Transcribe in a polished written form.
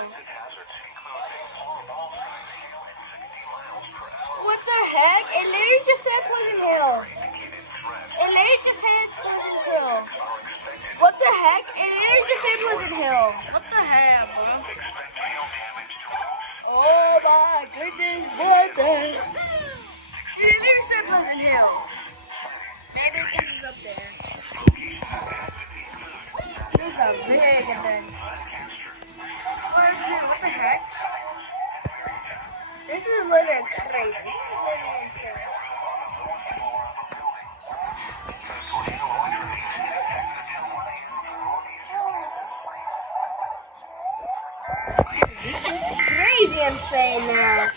What the heck? It literally just said Pleasant Hill. It literally just said Pleasant Hill. What the heck? It literally just said Pleasant Hill. What the heck, bro? Oh my goodness, what the? It literally said Pleasant Hill. Maybe this is up there. There's a big event. Oh, dude, what the heck? This is literally crazy. This is literally insane. Dude, this is crazy insane now.